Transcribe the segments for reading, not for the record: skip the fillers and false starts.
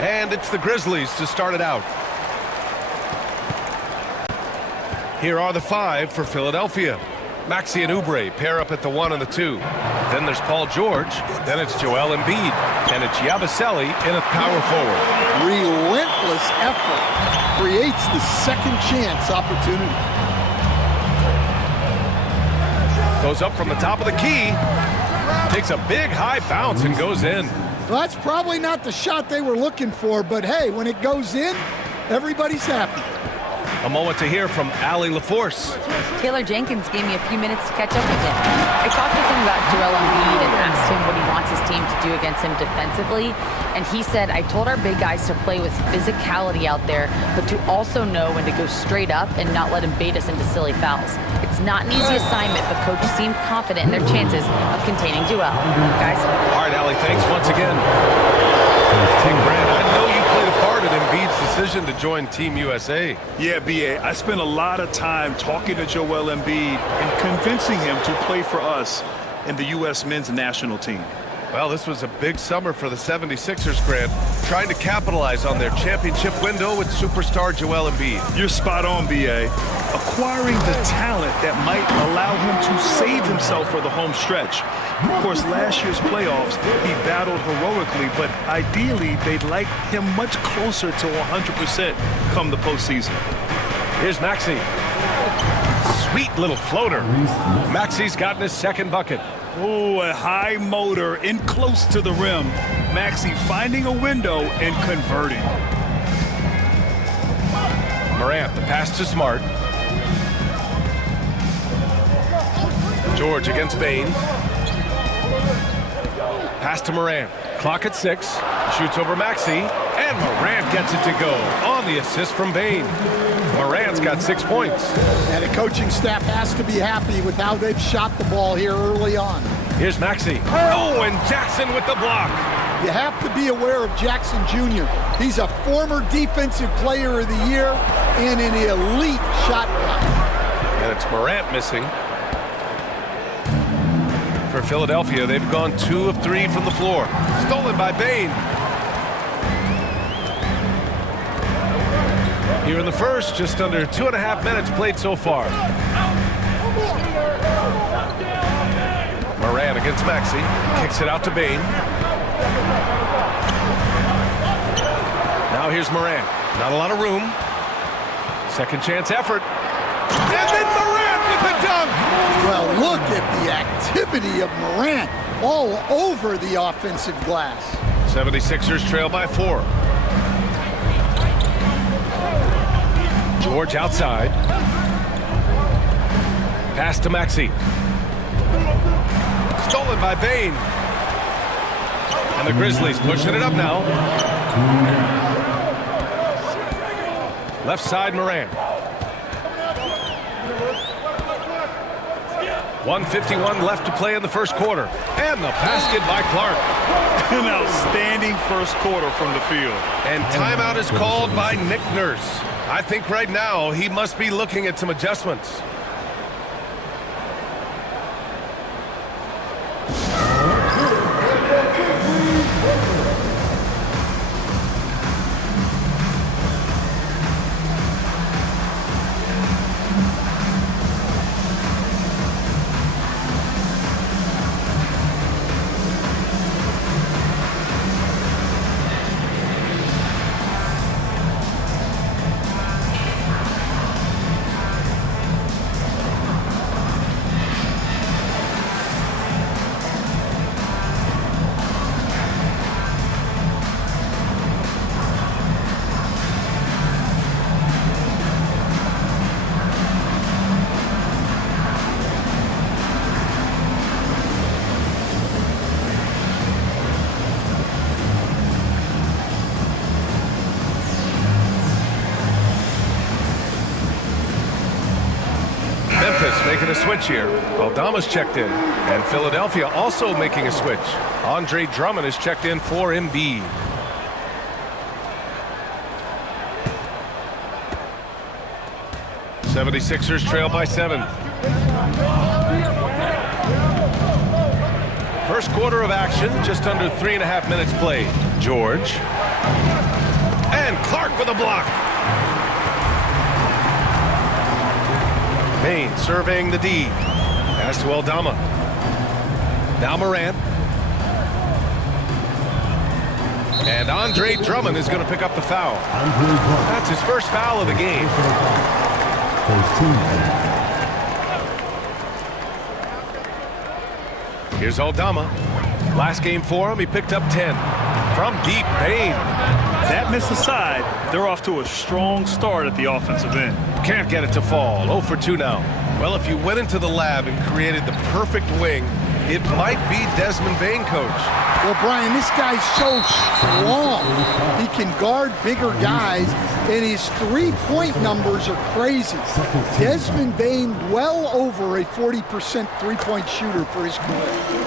And it's the Grizzlies to start it out. Here are the 5 for Philadelphia. Maxey and Oubre pair up at the 1 and the 2. Then there's Paul George. Then it's Joel Embiid. And it's Yabusele in a power forward. Relentless effort creates the second chance opportunity. Goes up from the top of the key. Takes a big high bounce and goes in. Well, that's probably not the shot they were looking for, but hey, when it goes in, everybody's happy. A moment to hear from Allie LaForce. Taylor Jenkins gave me a few minutes to catch up with him. I talked with him about Joel Embiid and asked him what he wants his team to do against him defensively. And he said, I told our big guys to play with physicality out there, but to also know when to go straight up and not let him bait us into silly fouls. It's not an easy assignment, but coaches seem confident in their chances of containing Joel. Guys? All right, Allie, thanks once again. Hey, Grant, I know you played a part in Embiid's decision to join Team USA. Yeah, B.A., I spent a lot of time talking to Joel Embiid and convincing him to play for us in the U.S. men's national team. Well, this was a big summer for the 76ers, Grant, trying to capitalize on their championship window with superstar Joel Embiid. You're spot on, B.A. Acquiring the talent that might allow him to save himself for the home stretch. Of course, last year's playoffs, he battled heroically, but ideally, they'd like him much closer to 100% come the postseason. Here's Maxey. Sweet little floater. Maxey's gotten his second bucket. Oh, a high motor in close to the rim. Maxey finding a window and converting. Morant, the pass to Smart. George against Bane. Pass to Morant. Clock at 6. Shoots over Maxey. And Morant gets it to go on the assist from Bane. Morant's got 6 points. And the coaching staff has to be happy with how they've shot the ball here early on. Here's Maxey. Oh, and Jackson with the block. You have to be aware of Jackson Jr. He's a former defensive player of the year and an elite shot blocker. And it's Morant missing. For Philadelphia, they've gone 2 of 3 from the floor. Stolen by Bane. Here in the first, just under 2.5 minutes played so far. Morant against Maxey. Kicks it out to Bane. Now here's Morant. Not a lot of room. Second chance effort. And then Morant with the dunk. Well, look at the activity of Morant all over the offensive glass. 76ers trail by 4. George outside. Pass to Maxey. Stolen by Bane. And the Grizzlies pushing it up now. Left side, Morant. 1:51 left to play in the first quarter. And the basket by Clark. An outstanding first quarter from the field. And timeout is called by Nick Nurse. I think right now he must be looking at some adjustments. Making a switch here. Aldama's checked in. And Philadelphia also making a switch. Andre Drummond is checked in for Embiid. '76ers trail by 7. First quarter of action, just under 3.5 minutes played. George. And Clark with a block. Bain surveying the D. Pass to Aldama. Now Morant. And Andre Drummond is going to pick up the foul. That's his first foul of the game. Here's Aldama. Last game for him, he picked up 10. From deep, Bain. That miss aside, they're off to a strong start at the offensive end. Can't get it to fall. 0 for 2 now. Well, if you went into the lab and created the perfect wing, it might be Desmond Bain, coach. Well, Brian, this guy's so strong. He can guard bigger guys, and his three-point numbers are crazy. Desmond Bain, well over a 40% three-point shooter for his career.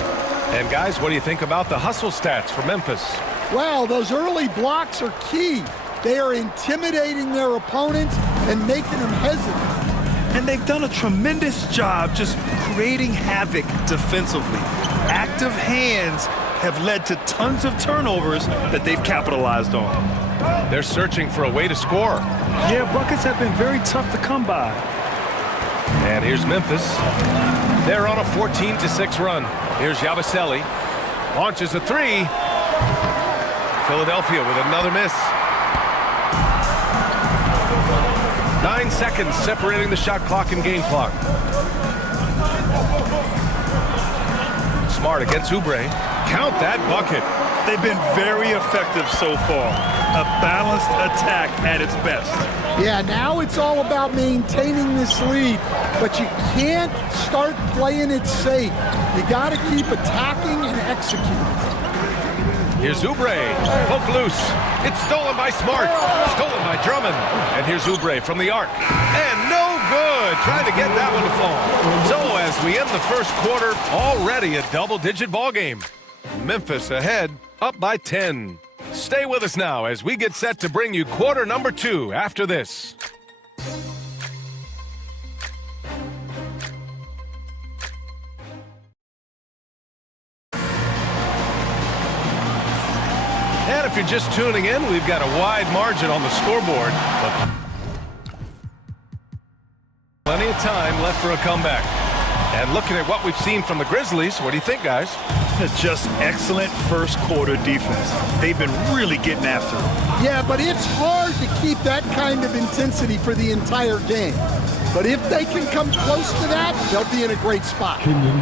And guys, what do you think about the hustle stats for Memphis? Well, those early blocks are key. They are intimidating their opponents and making them hesitant. And they've done a tremendous job just creating havoc defensively. Active hands have led to tons of turnovers that they've capitalized on. They're searching for a way to score. Yeah, buckets have been very tough to come by. And here's Memphis. They're on a 14-6 run. Here's Yabusele. Launches a three. Philadelphia with another miss. 9 seconds separating the shot clock and game clock. Smart against Oubre. Count that bucket. They've been very effective so far. A balanced attack at its best. Yeah, now it's all about maintaining this lead, but you can't start playing it safe. You got to keep attacking and executing. Here's Oubre, poke loose. It's stolen by Smart, stolen by Drummond. And here's Oubre from the arc. And no good, trying to get that one to fall. So as we end the first quarter, already a double-digit ball game. Memphis ahead, up by 10. Stay with us now as we get set to bring you quarter number 2 after this. And if you're just tuning in, we've got a wide margin on the scoreboard. But plenty of time left for a comeback. And looking at what we've seen from the Grizzlies, what do you think, guys? Just excellent first quarter defense. They've been really getting after it. Yeah, but it's hard to keep that kind of intensity for the entire game. But if they can come close to that, they'll be in a great spot.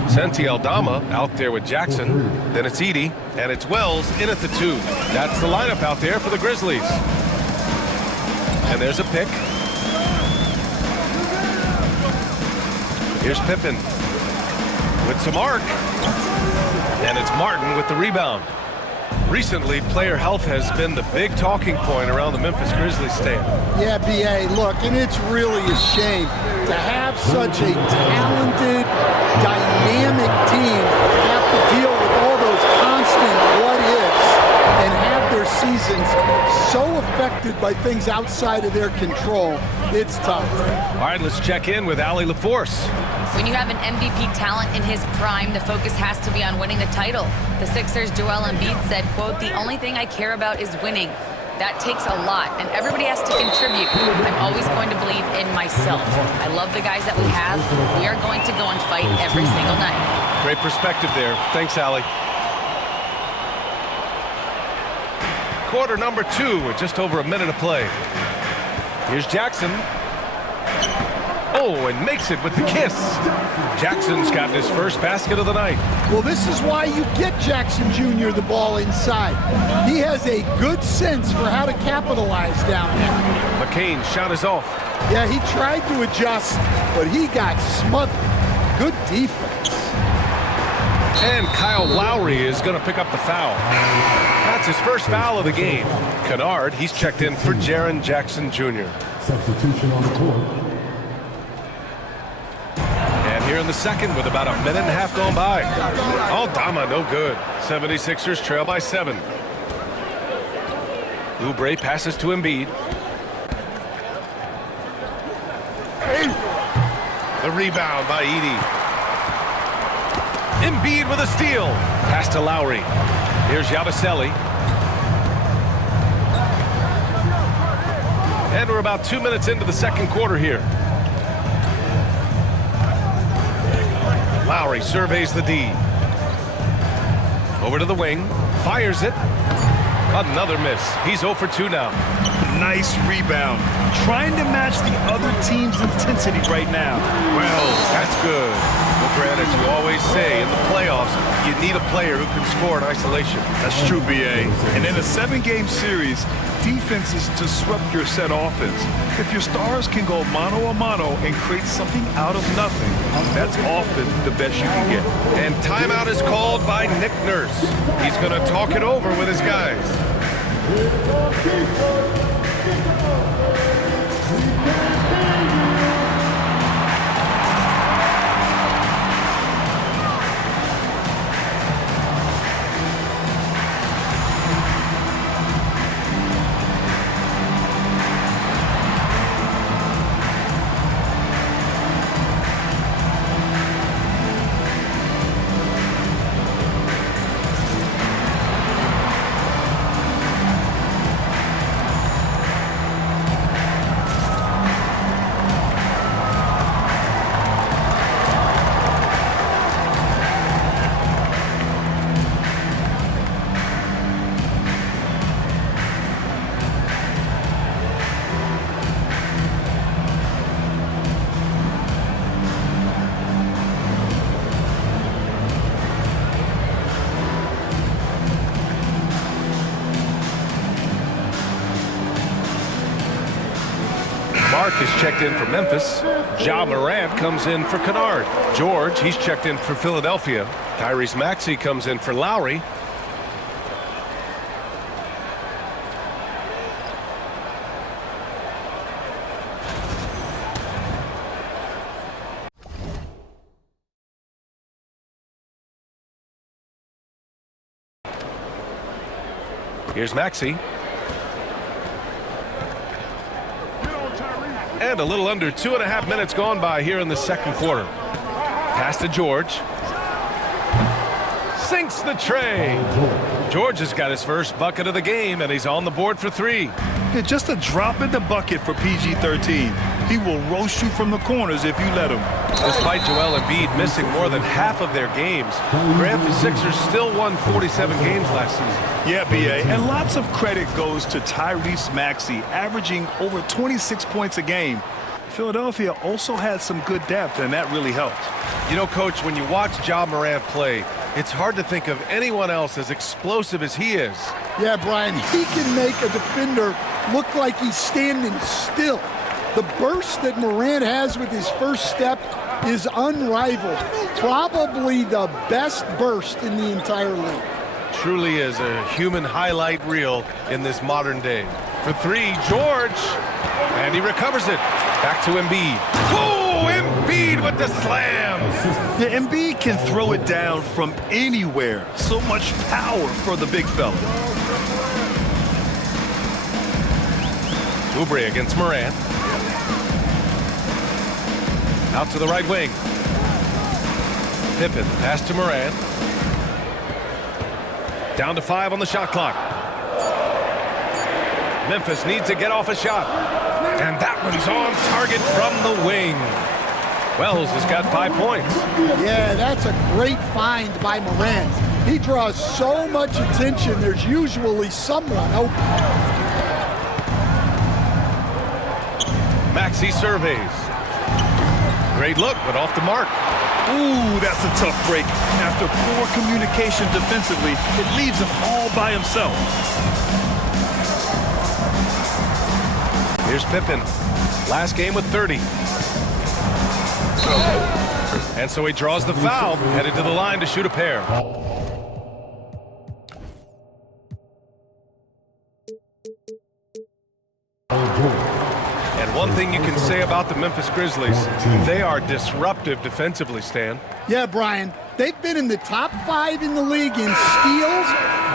Santi Aldama out there with Jackson. Then it's Edey, and it's Wells in at the 2. That's the lineup out there for the Grizzlies. And there's a pick. Here's Pippen with some arc. And it's Martin with the rebound. Recently, player health has been the big talking point around the Memphis Grizzlies stand. Yeah, B.A., look, and it's really a shame to have such a talented, dynamic team have to deal with all those constant what-ifs and have their seasons so affected by things outside of their control. It's tough. All right, let's check in with Allie LaForce. When you have an MVP talent in his prime, the focus has to be on winning the title. The Sixers' Joel Embiid said, quote, "The only thing I care about is winning. That takes a lot, and everybody has to contribute. I'm always going to believe in myself. I love the guys that we have. We are going to go and fight every single night." Great perspective there. Thanks, Allie. Quarter number 2 with just over a minute of play. Here's Jackson. Oh, and makes it with the kiss. Jackson's gotten his first basket of the night. Well, this is why you get Jackson Jr. the ball inside. He has a good sense for how to capitalize down there. McCain's shot is off. Yeah, he tried to adjust, but he got smothered. Good defense. And Kyle Lowry is going to pick up the foul. That's his first foul of the game. Kennard, he's checked in for Jaren Jackson Jr. Substitution on the court. And here in the second with about a minute and a half gone by. Aldama, no good. 76ers trail by 7. Oubre passes to Embiid. The rebound by Edey. Embiid with a steal. Pass to Lowry. Here's Yabusele. And we're about 2 minutes into the second quarter here. Lowry surveys the D. Over to the wing. Fires it. Another miss. He's 0 for 2 now. Nice rebound. Trying to match the other team's intensity right now. Well, that's good. Well, Grant, as you always say, in the playoffs, you need a player who can score in isolation. That's true, B.A. And in a 7-game series, defense is to disrupt your set offense. If your stars can go mano-a-mano and create something out of nothing, that's often the best you can get. And timeout is called by Nick Nurse. He's going to talk it over with his guys. Mark is checked in for Memphis. Ja Morant comes in for Kennard. George, he's checked in for Philadelphia. Tyrese Maxey comes in for Lowry. Here's Maxey. And a little under 2.5 minutes gone by here in the second quarter. Pass to George. Sinks the tray. George has got his first bucket of the game, and he's on the board for 3. Yeah, just a drop in the bucket for PG-13. He will roast you from the corners if you let him. Despite Joel Embiid missing more than half of their games, Grant, the Sixers still won 47 games last season. Yeah, B.A., and lots of credit goes to Tyrese Maxey, averaging over 26 points a game. Philadelphia also had some good depth, and that really helped. You know, Coach, when you watch Ja Morant play, it's hard to think of anyone else as explosive as he is. Yeah, Brian, he can make a defender look like he's standing still. The burst that Morant has with his first step is unrivaled. Probably the best burst in the entire league. Truly is a human highlight reel in this modern day. For 3, George, and he recovers it. Back to Embiid. Oh, Embiid with the slam. Yeah, Embiid can throw it down from anywhere. So much power for the big fella. Oubre against Morant. Out to the right wing. Pippen, pass to Morant. Down to 5 on the shot clock. Memphis needs to get off a shot. And that one's on target from the wing. Wells has got 5 points. Yeah, that's a great find by Morant. He draws so much attention, there's usually someone open. Maxey surveys. Great look, but off the mark. Ooh, that's a tough break. After poor communication defensively, it leaves him all by himself. Here's Pippen. Last game with 30. And so he draws the foul, headed to the line to shoot a pair. And one thing you can say about the Memphis Grizzlies, they are disruptive defensively, Stan. Yeah, Brian, they've been in the top 5 in the league in steals,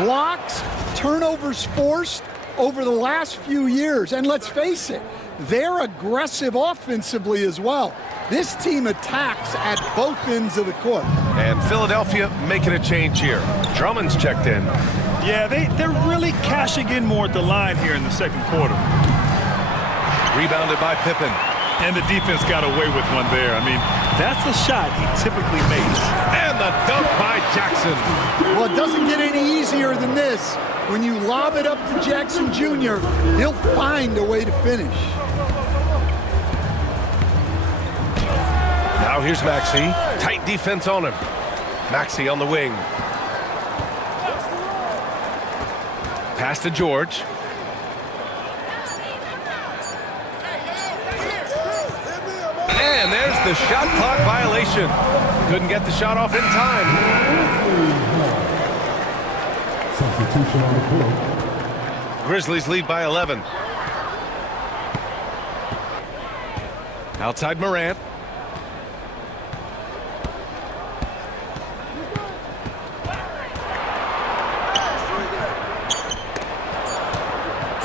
blocks, turnovers forced over the last few years. And let's face it, they're aggressive offensively as well. This team attacks at both ends of the court. And Philadelphia making a change here. Drummond's checked in. Yeah, they're really cashing in more at the line here in the second quarter. Rebounded by Pippen. And the defense got away with one there. I mean, that's a shot he typically makes. And the dunk by Jackson. Well, it doesn't get any easier than this. When you lob it up to Jackson Jr., he'll find a way to finish. Now here's Maxey. Tight defense on him. Maxey on the wing. Pass to George. And there's the shot clock violation. Couldn't get the shot off in time. Substitution on the court. Grizzlies lead by 11. Outside Morant.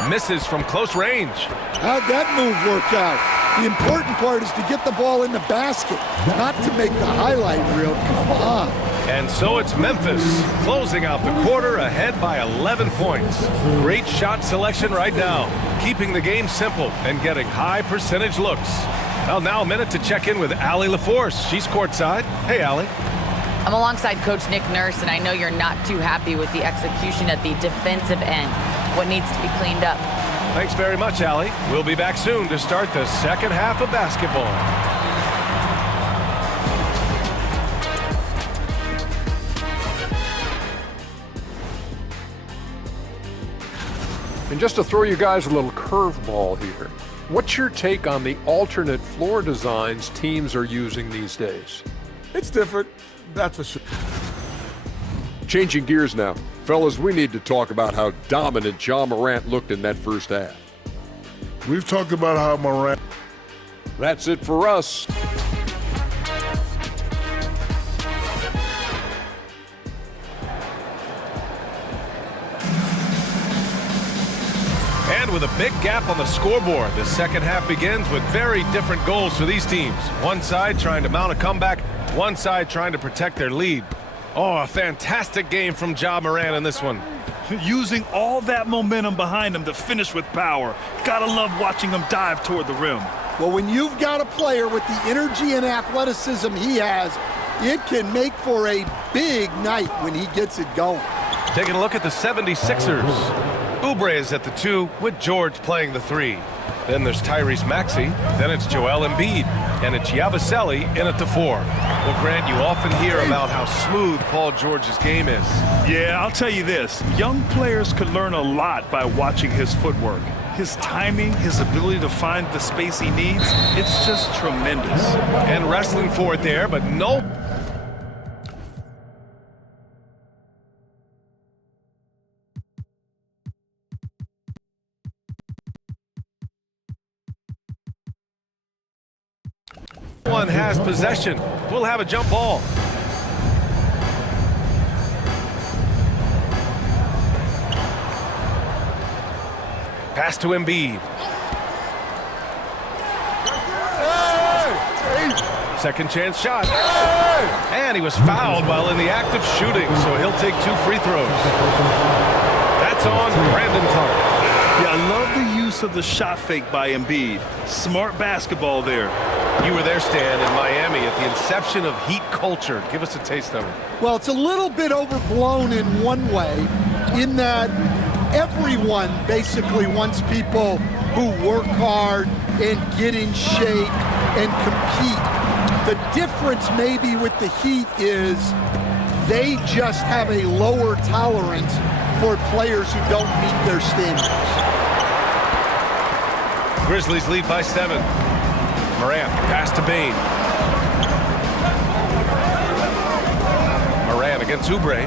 Misses from close range. How'd that move work out? The important part is to get the ball in the basket, not to make the highlight reel. Come on. And so it's Memphis closing out the quarter ahead by 11 points. Great shot selection right now, keeping the game simple and getting high percentage looks. Well, now a minute to check in with Allie LaForce. She's courtside. Hey, Allie. I'm alongside Coach Nick Nurse, and I know you're not too happy with the execution at the defensive end. What needs to be cleaned up? Thanks very much, Allie. We'll be back soon to start the second half of basketball. And just to throw you guys a little curveball here, what's your take on the alternate floor designs teams are using these days? It's different, that's for sure. Changing gears now. Fellas, we need to talk about how dominant Ja Morant looked in that first half. We've talked about how Morant... That's it for us. And with a big gap on the scoreboard, the second half begins with very different goals for these teams. One side trying to mount a comeback, one side trying to protect their lead. Oh, a fantastic game from Ja Morant in this one. Using all that momentum behind him to finish with power. Gotta love watching him dive toward the rim. Well, when you've got a player with the energy and athleticism he has, it can make for a big night when he gets it going. Taking a look at the 76ers. Oubre is at the 2 with George playing the 3. Then there's Tyrese Maxey. Then it's Joel Embiid. And it's Yabusele in at the 4. Well, Grant, you often hear about how smooth Paul George's game is. Yeah, I'll tell you this. Young players could learn a lot by watching his footwork. His timing, his ability to find the space he needs, it's just tremendous. And wrestling for it there, but no. One has possession. We'll have a jump ball. Pass to Embiid. Second chance shot. And he was fouled while in the act of shooting, so he'll take 2 free throws. That's on Brandon Clark. Yeah, I love the use of the shot fake by Embiid. Smart basketball there. You were there, Stan, in Miami at the inception of Heat culture. Give us a taste of it. Well, it's a little bit overblown in one way, in that everyone basically wants people who work hard and get in shape and compete. The difference maybe with the Heat is they just have a lower tolerance for players who don't meet their standards. Grizzlies lead by 7. Morant, pass to Bane. Morant against Oubre.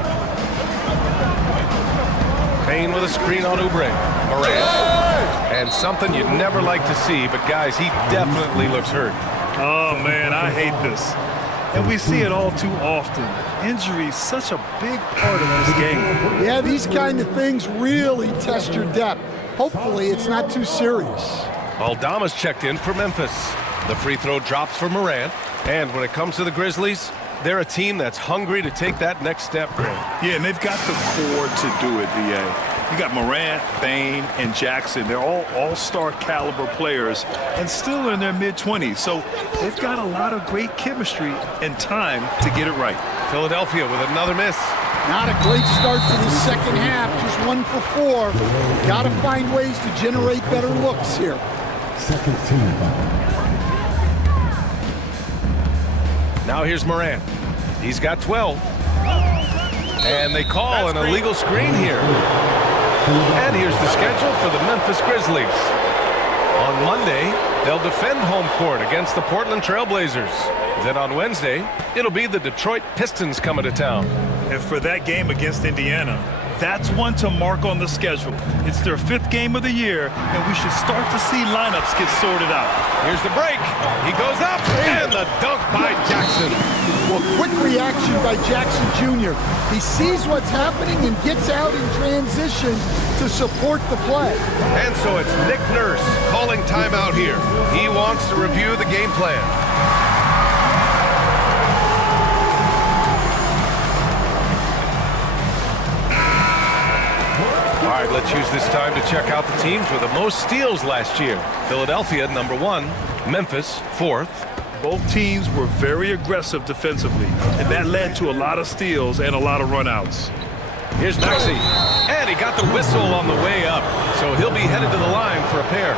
Bane with a screen on Oubre. Morant. And something you'd never like to see, but guys, he definitely looks hurt. Oh, man, I hate this. And we see it all too often. Injury, such a big part of this game. Yeah, these kind of things really test your depth. Hopefully, it's not too serious. Aldama's checked in for Memphis. The free throw drops for Morant. And when it comes to the Grizzlies, they're a team that's hungry to take that next step, Grant. Yeah, and they've got the core to do it, VA. You got Morant, Bane, and Jackson. They're all all-star caliber players and still in their mid-20s. So they've got a lot of great chemistry and time to get it right. Philadelphia with another miss. Not a great start to the second half, just 1 for 4. Got to find ways to generate better looks here. Second team foul. Now here's Morant. He's got 12. And they call an illegal screen here. And here's the schedule for the Memphis Grizzlies. On Monday, they'll defend home court against the Portland Trailblazers. Then on Wednesday, it'll be the Detroit Pistons coming to town. And for that game against Indiana, that's one to mark on the schedule. It's their 5th game of the year, and we should start to see lineups get sorted out. Here's the break. He goes up, and the dunk by Jackson. Well, quick reaction by Jackson Jr. He sees what's happening and gets out in transition to support the play. And so it's Nick Nurse calling timeout here. He wants to review the game plan. All right, let's use this time to check out the teams with the most steals last year. Philadelphia, number 1. Memphis, 4th. Both teams were very aggressive defensively, and that led to a lot of steals and a lot of runouts. Here's Maxey, and he got the whistle on the way up, so he'll be headed to the line for a pair.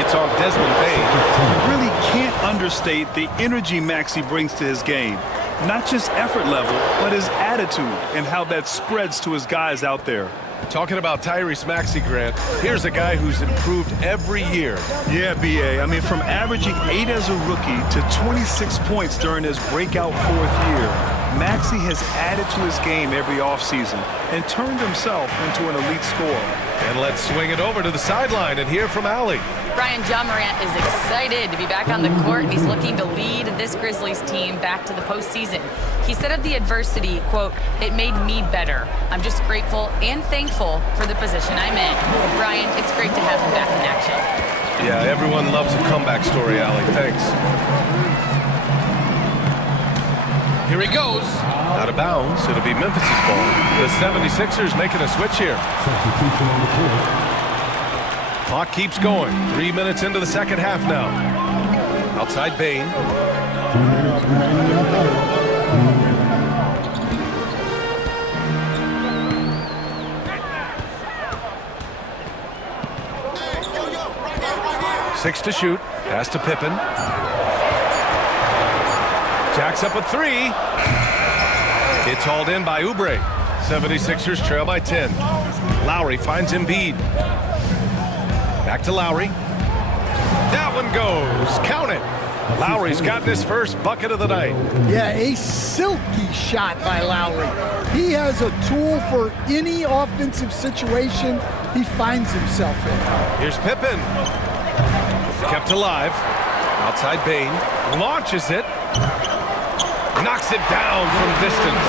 It's on Desmond Bane. You really can't understate the energy Maxey brings to his game. Not just effort level, but his attitude and how that spreads to his guys out there. Talking about Tyrese Maxey, Grant, here's a guy who's improved every year. Yeah, B.A. I mean, from averaging 8 as a rookie to 26 points during his breakout 4th year, Maxey has added to his game every offseason and turned himself into an elite scorer. And let's swing it over to the sideline and hear from Allie. Brian, John Morant is excited to be back on the court, and he's looking to lead this Grizzlies team back to the postseason. He said of the adversity, quote, "It made me better. I'm just grateful and thankful for the position I'm in." Brian, it's great to have him back in action. Yeah, everyone loves a comeback story, Allie. Thanks. Here he goes. Out of bounds. It'll be Memphis's ball. The 76ers making a switch here. Substitution on the court. Clock keeps going. 3 minutes into the second half now. Outside Bane. 2 minutes remaining in the third. 6 to shoot. Pass to Pippen. Jacks up a 3. It's hauled in by Oubre. 76ers trail by 10. Lowry finds Embiid. Back to Lowry. That one goes. Count it. Lowry's gotten his first bucket of the night. Yeah, a silky shot by Lowry. He has a tool for any offensive situation he finds himself in. Here's Pippen. Kept alive. Outside Bane. Launches it. Knocks it down from distance.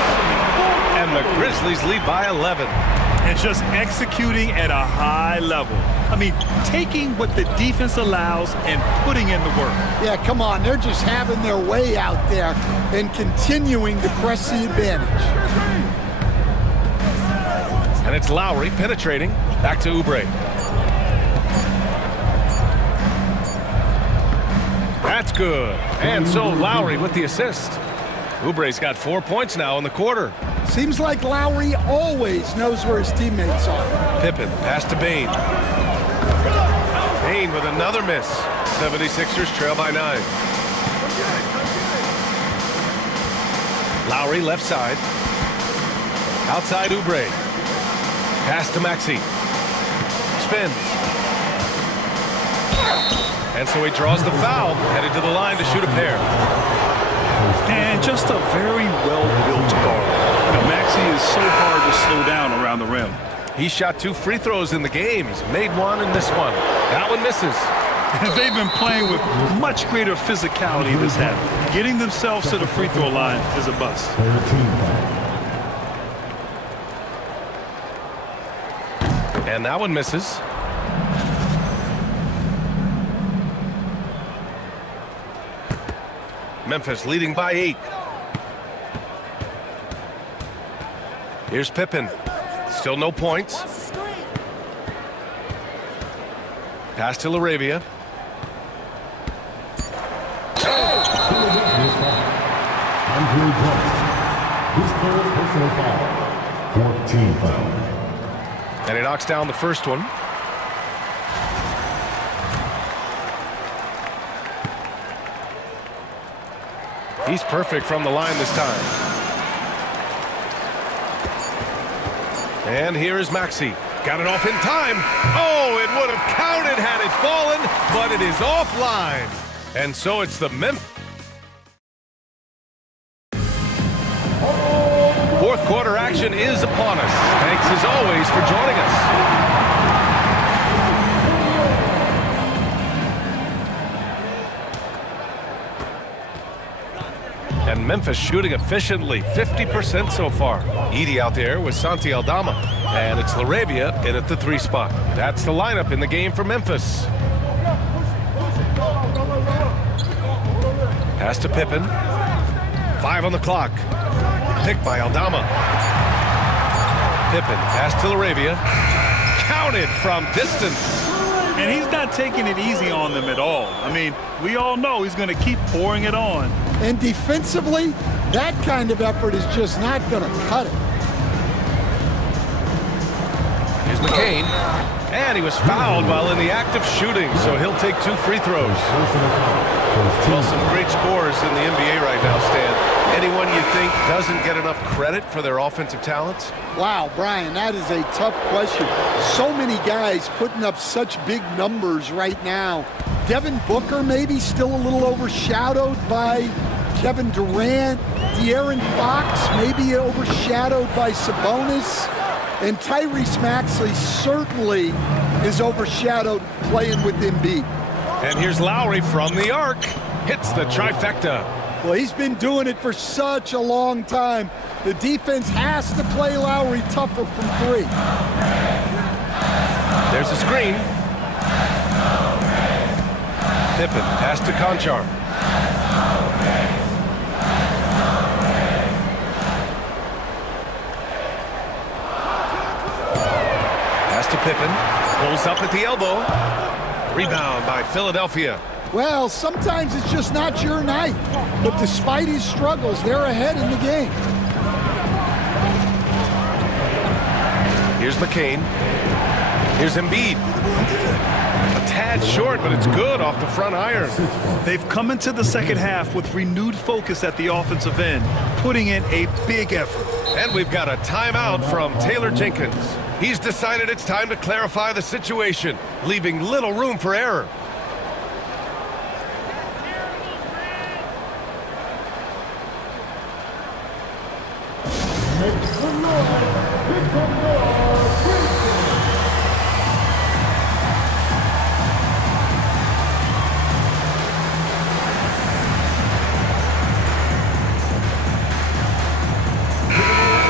And the Grizzlies lead by 11. And just executing at a high level. I mean, taking what the defense allows and putting in the work. Yeah, come on. They're just having their way out there and continuing to press the advantage. And it's Lowry penetrating. Back to Oubre. That's good. And so Lowry with the assist. Oubre's got 4 points now in the quarter. Seems like Lowry always knows where his teammates are. Pippen, pass to Bane. Bane with another miss. 76ers trail by 9. Lowry left side. Outside Oubre. Pass to Maxey. Spins. And so he draws the foul, headed to the line to shoot a pair. And just a very well-built guard. Maxey is so hard to slow down around the rim. He shot 2 free throws in the game. He's made one and missed one. That one misses. They've been playing with much greater physicality this half. Getting themselves to the free throw line is a bust. And that one misses. Memphis leading by 8. Here's Pippen. Still no points. Pass to LaRavia. Andre Johnson. His third personal foul. 14 foul. And he knocks down the first one. He's perfect from the line this time. And here is Maxey. Got it off in time. Oh, it would have counted had it fallen, but it is offline. And so it's the Memphis. Fourth quarter action is upon us. Thanks as always for joining us. And Memphis shooting efficiently, 50% so far. Edey out there with Santi Aldama. And it's LaRavia in at the 3 spot. That's the lineup in the game for Memphis. Pass to Pippen. 5 on the clock. Picked by Aldama. Pippen, pass to LaRavia. Counted from distance. And he's not taking it easy on them at all. I mean, we all know he's going to keep pouring it on. And defensively, that kind of effort is just not going to cut it. Here's McCain. And he was fouled while in the act of shooting, so he'll take 2 free throws. Well, some great scores in the NBA right now, Stan. Anyone you think doesn't get enough credit for their offensive talents? Wow, Brian, that is a tough question. So many guys putting up such big numbers right now. Devin Booker maybe still a little overshadowed by Kevin Durant. De'Aaron Fox maybe overshadowed by Sabonis. And Tyrese Maxey certainly is overshadowed playing with Embiid. And here's Lowry from the arc. Hits the trifecta. Well, he's been doing it for such a long time. The defense has to play Lowry tougher from 3. There's a screen. Pippen, pass to Conchar. Pass to Pippen. Pulls up at the elbow. Rebound by Philadelphia. Well, sometimes it's just not your night. But despite his struggles, they're ahead in the game. Here's McCain. Here's Embiid. A tad short, but it's good off the front iron. They've come into the second half with renewed focus at the offensive end, putting in a big effort. And we've got a timeout from Taylor Jenkins. He's decided it's time to clarify the situation, leaving little room for error.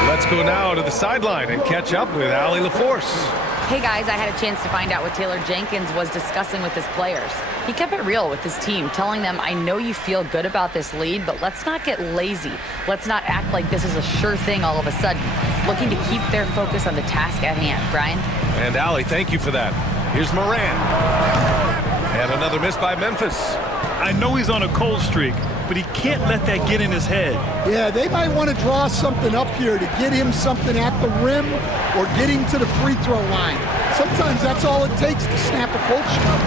Let's go now to the sideline and catch up with Allie LaForce. Hey guys, I had a chance to find out what Taylor Jenkins was discussing with his players. He kept it real with his team, telling them, I know you feel good about this lead, but let's not get lazy. Let's not act like this is a sure thing all of a sudden. Looking to keep their focus on the task at hand. Brian? And Allie, thank you for that. Here's Moran. And another miss by Memphis. I know he's on a cold streak, but he can't let that get in his head. Yeah, they might want to draw something up here to get him something at the rim or get him to the free throw line. Sometimes that's all it takes to snap a cold streak.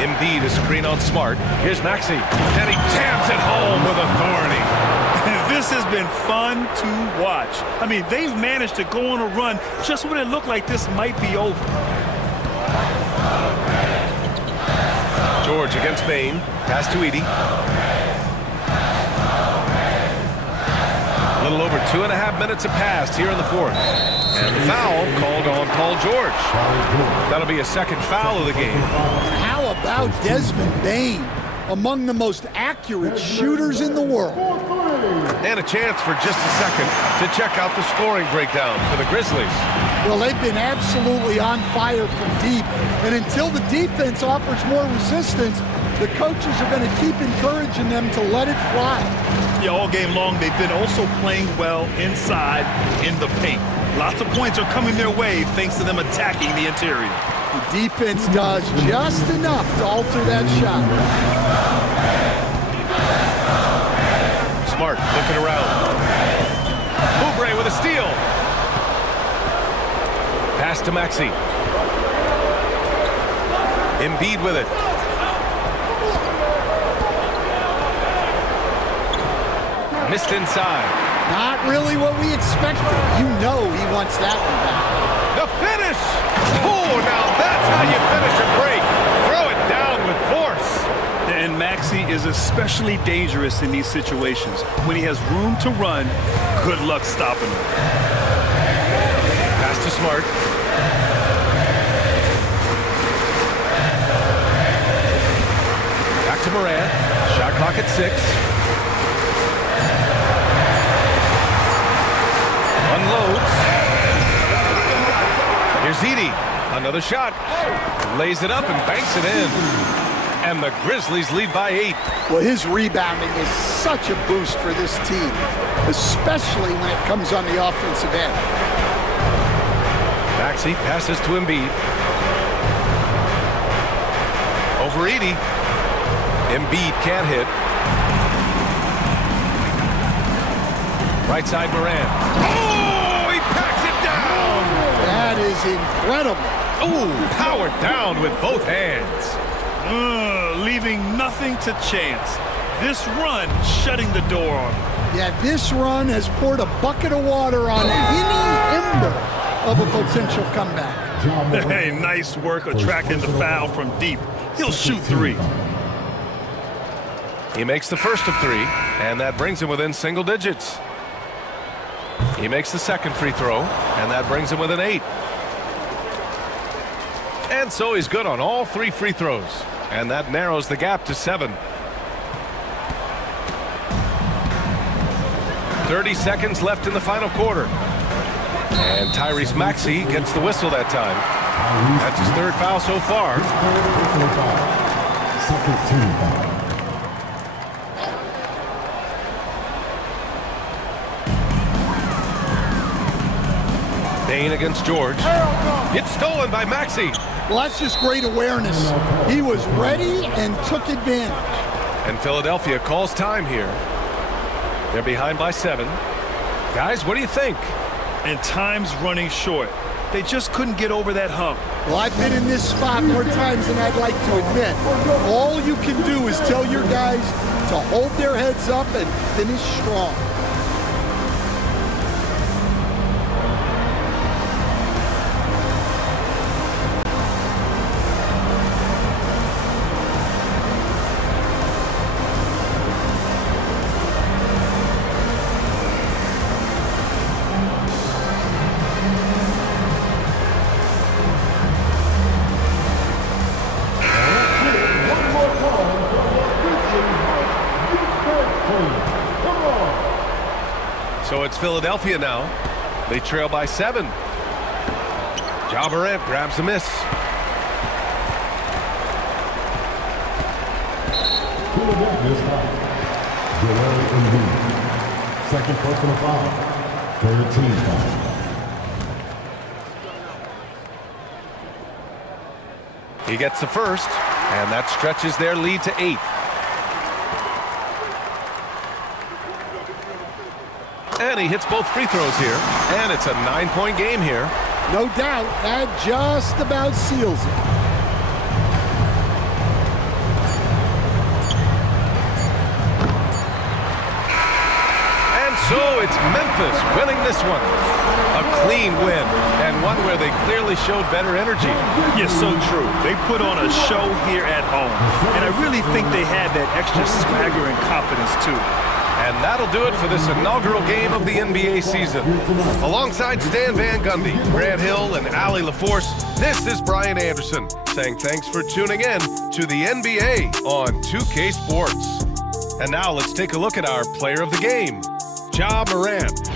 Embiid is screen on Smart. Here's Maxey. And he jams it home with authority. This has been fun to watch. I mean, they've managed to go on a run just when it looked like this might be over. George against Bain. Pass to Edey. A little over 2.5 minutes have passed here in the fourth. And the foul called on Paul George. That'll be a second foul of the game. And how about Desmond Bain, among the most accurate shooters in the world? And a chance for just a second to check out the scoring breakdown for the Grizzlies. Well, they've been absolutely on fire from deep. And until the defense offers more resistance, the coaches are going to keep encouraging them to let it fly. Yeah, all game long, they've been also playing well inside in the paint. Lots of points are coming their way thanks to them attacking the interior. The defense does just enough to alter that shot. Smart looking around. Oubre with a steal. Pass to Maxey. Embiid with it. Missed inside. Not really what we expected. You know he wants that one back. The finish! Oh, now that's how you finish a break. Throw it down with force. And Maxey is especially dangerous in these situations. When he has room to run, good luck stopping him. Pass to Smart. Back to Morant. Shot clock at 6. Unloads. Here's Edey. Another shot. Lays it up and banks it in. And the Grizzlies lead by 8. Well, his rebounding is such a boost for this team, especially when it comes on the offensive end. Maxey passes to Embiid. Over Edey. Embiid can't hit. Right side Morant. Oh, he packs it down! That is incredible. Oh, powered down with both hands. Leaving nothing to chance. This run shutting the door on him. Yeah, this run has poured a bucket of water on any ember of a potential comeback. Hey, nice work attracting the foul from deep. He'll shoot 3. He makes the first of 3, and that brings him within single digits. He makes the second free throw, and that brings him within 8. And so he's good on all 3 free throws, and that narrows the gap to 7. 30 seconds left in the final quarter. And Tyrese Maxey gets the whistle that time. That's his 3rd foul so far. Second team foul. Payne against George. It's stolen by Maxey. Well, that's just great awareness. He was ready and took advantage. And Philadelphia calls time here. They're behind by 7. Guys, what do you think? And time's running short. They just couldn't get over that hump. Well, I've been in this spot more times than I'd like to admit. All you can do is tell your guys to hold their heads up and finish strong. So it's Philadelphia now. They trail by 7. Ja Morant grabs the miss. Philadelphia's foul. Joel Embiid. Second personal foul. 3rd team foul. He gets the first, and that stretches their lead to 8. And he hits both free throws here, and it's a 9-point game here. No doubt, that just about seals it. And so it's Memphis winning this one. A clean win, and one where they clearly showed better energy. Yes, so true. They put on a show here at home, and I really think they had that extra swagger and confidence too. And that'll do it for this inaugural game of the NBA season. Alongside Stan Van Gundy, Grant Hill, and Allie LaForce, this is Brian Anderson saying thanks for tuning in to the NBA on 2K Sports. And now let's take a look at our player of the game, Ja Morant.